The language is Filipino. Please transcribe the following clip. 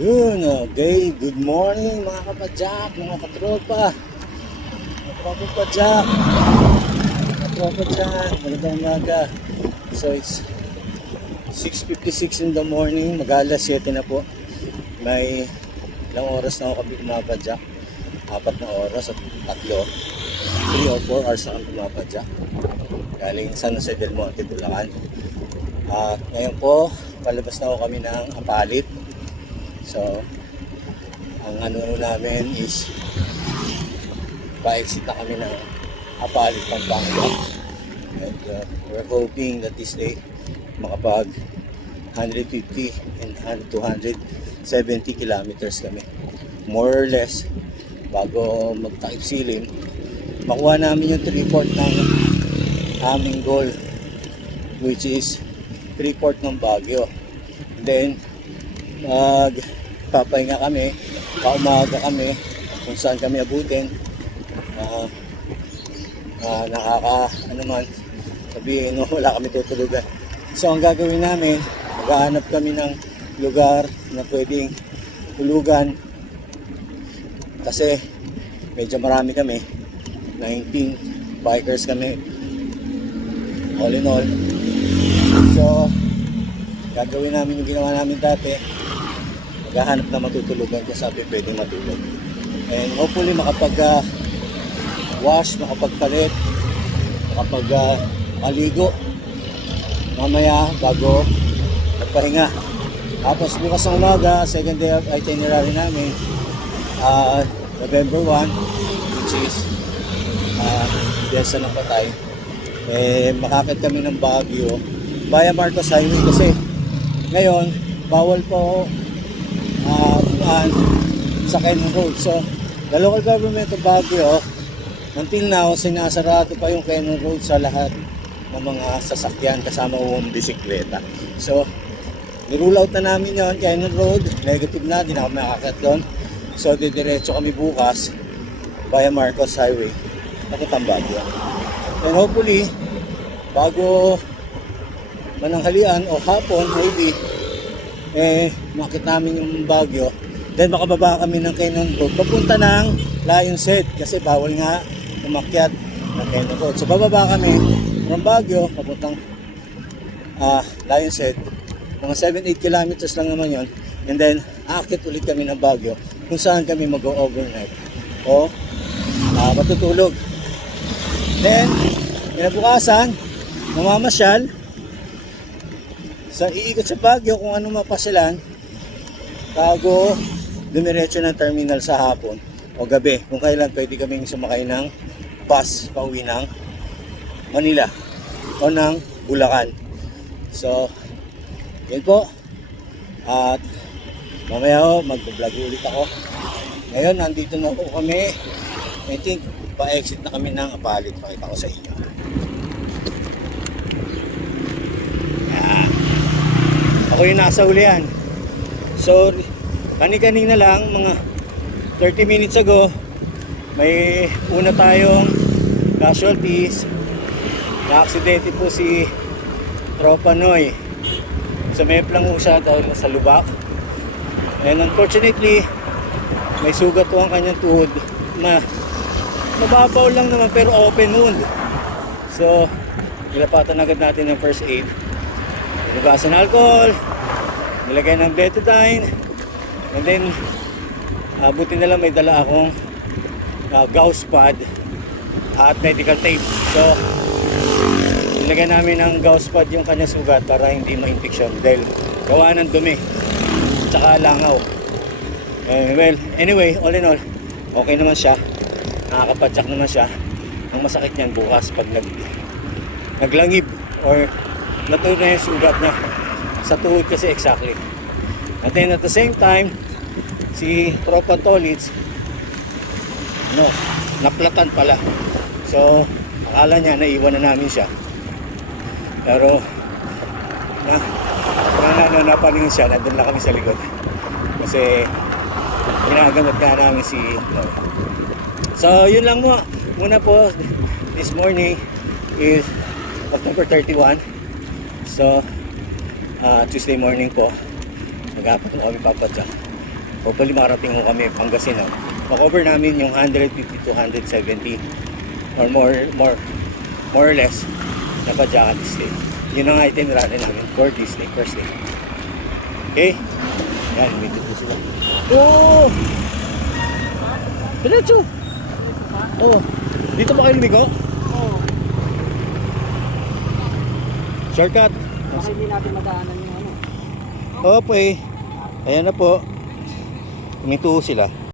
Yun, okay. Good morning mga kapadyak, mga katropa. Mga kapadyak, mga katropa dyan. Magandang umaga. So it's 6:56 in the morning. Mag-alas 7 na po. May ilang oras na ako kami pumapadyak. 4 na oras at 3 or 4 hours na kami pumapadyak. Galing San Jose del Monte, Bulacan. At ngayon po, palabas na ako kami ng Apalit. So, ang ano namin is pa-exit na kami ng Apalit, Pampanga. And we're hoping that this day makapag 150 and 270 kilometers kami. More or less, bago magtakip silim, makuha namin yung 3/4 ng aming goal, which is 3/4 ng Baguio. And then, magpapahinga kami, paumaga kami, kung saan kami abutin. Ano man, sabihin, no, wala kami tutulugan. So, ang gagawin namin, maghahanap kami ng lugar na pwedeng tulugan. Kasi, medyo marami kami, 19 bikers kami, all in all. So, gagawin namin yung ginawa namin dati, maghahanap na matutulugan kasi sabi pwede matulog. And hopefully makapag-wash, makapagpalit, makapag-aligo mamaya bago magpahinga. Tapos bukas ng umaga, second day of itinerary namin, November 1, which is Fiesta ng Patay. Makakit kami ng Baguio via Marcos Highway kasi ngayon bawal po sa Canyon Road. So the local government of Baguio until now sinasarado pa yung Canyon Road sa lahat ng mga sasakyan kasama yung bisikleta. So nirule out na namin yon, Canyon Road negative na, di na kami makakit doon. So didiretso kami bukas via Marcos Highway papuntang Baguio. And hopefully bago mananghalian o hapon maybe makita namin yung Baguio, then makababa kami ng Canyon Road papunta ng Lion's Head kasi bawal nga umakyat ng Canyon Road. So bababa kami from Baguio papuntang Lion's Head, mga 7-8 kilometers lang naman yon, and then aakyat ulit kami ng Baguio kung saan kami mag-overnight o matutulog. Then kinabukasan mamamasyal sa iikot sa Baguio kung ano mapasyalan bago dumiretso ng terminal sa hapon o gabi kung kailan pwede kaming sumakay ng bus pauwi ng Manila o ng Bulacan. So yun po, at mamaya mag-vlog ulit ako. Ngayon nandito na po kami, I think pa-exit na kami ng Apalit, pakita ko sa inyo. Ako yung nasa ulian. So, kanina lang, mga 30 minutes ago, may una tayong casualties. Na-aksidente po si Tropa Noy. So, may plangusa dahil sa lubak. And unfortunately, may sugat po ang kanyang tuhod. Mababaw lang naman pero open wound. So, nilapatan agad natin ng first aid. Nilugasan ng alcohol, nilagay ng betadine, and then buti na lang may dala akong gauze pad at medical tape. So nilagay namin ng gauze pad yung kanyang sugat para hindi ma-infection dahil gawa ng dumi tsaka langaw. Well, anyway, all in all, okay naman siya, nakakapadyak naman siya. Ang masakit niyan bukas pag naglangib or natuloy na yung sugat niya sa tuhod kasi exactly. And then at the same time, si Tropa Tolits naplatan pala. So akala niya naiwan na namin siya, pero napalingon siya, nandun lang kami sa likod kasi ginagamot ka namin si Noah. So yun lang muna po. This morning is October 31. So Tuesday morning po, maghapon po kami papadyak. hopefully makarating ko kami Pangasinan. Makover namin yung 150 to 170 or more or less na Badyakan stay. Yun ang itinerary namin for this day, first day. Okay? Yan, may dito sila. Oh! Diretso! Oh, dito ba kayo lumigo? Oo. Shortcut. Kasi hindi natin madaanan yung ano. Opo eh. Ayan na po. Huminto sila.